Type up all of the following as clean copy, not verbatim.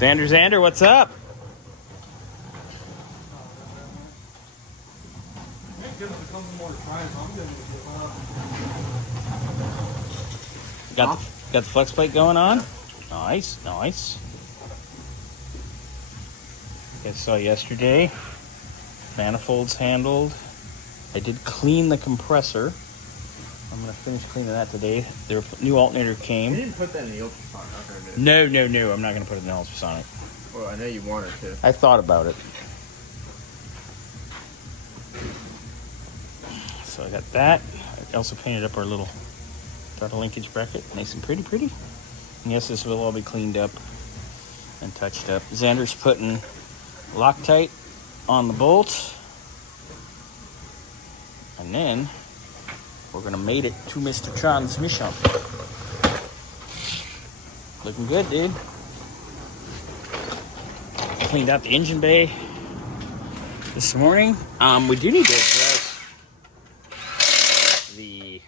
Xander, what's up? Got the flex plate going on? Nice, nice. I saw yesterday, manifolds handled. I did clean the compressor. I'm going to finish cleaning that today. Their new alternator came. You didn't put that in the ultrasonic, okay? No. I'm not going to put it in the ultrasonic. Well, I know you wanted to. I thought about it. So I got that. I also painted up our little throttle linkage bracket. Nice and pretty. And yes, this will all be cleaned up and touched up. Xander's putting Loctite on the bolt. And then we're going to mate it to Mr. Transmission. Looking good, dude. Cleaned out the engine bay this morning. We do need to address the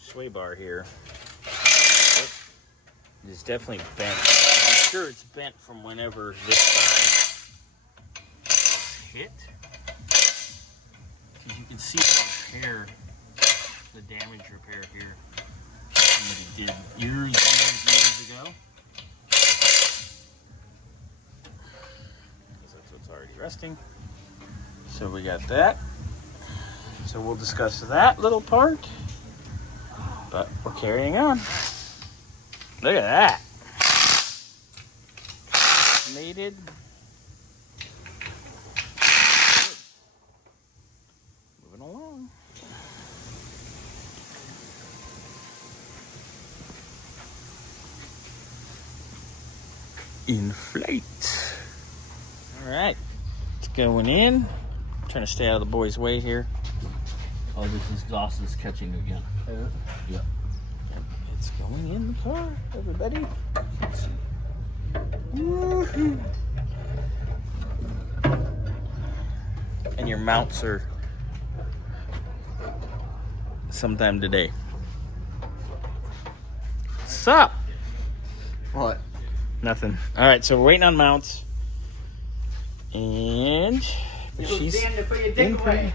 sway bar here. It is definitely bent. I'm sure it's bent from whenever this side was hit. Because you can see the repair, the damage repair here. Somebody did years ago. Because that's what's already resting. So we got that. So we'll discuss that little part. But we're carrying on. Look at that. Mated. Moving along. Inflate. All right. It's going in. I'm trying to stay out of the boys' way here. Oh, this exhaust is catching again. Yeah. It's going in the car, everybody. And your mounts are sometime today. What's up? What? Nothing. All right, so we're waiting on mounts. And she's stand to put your dick away.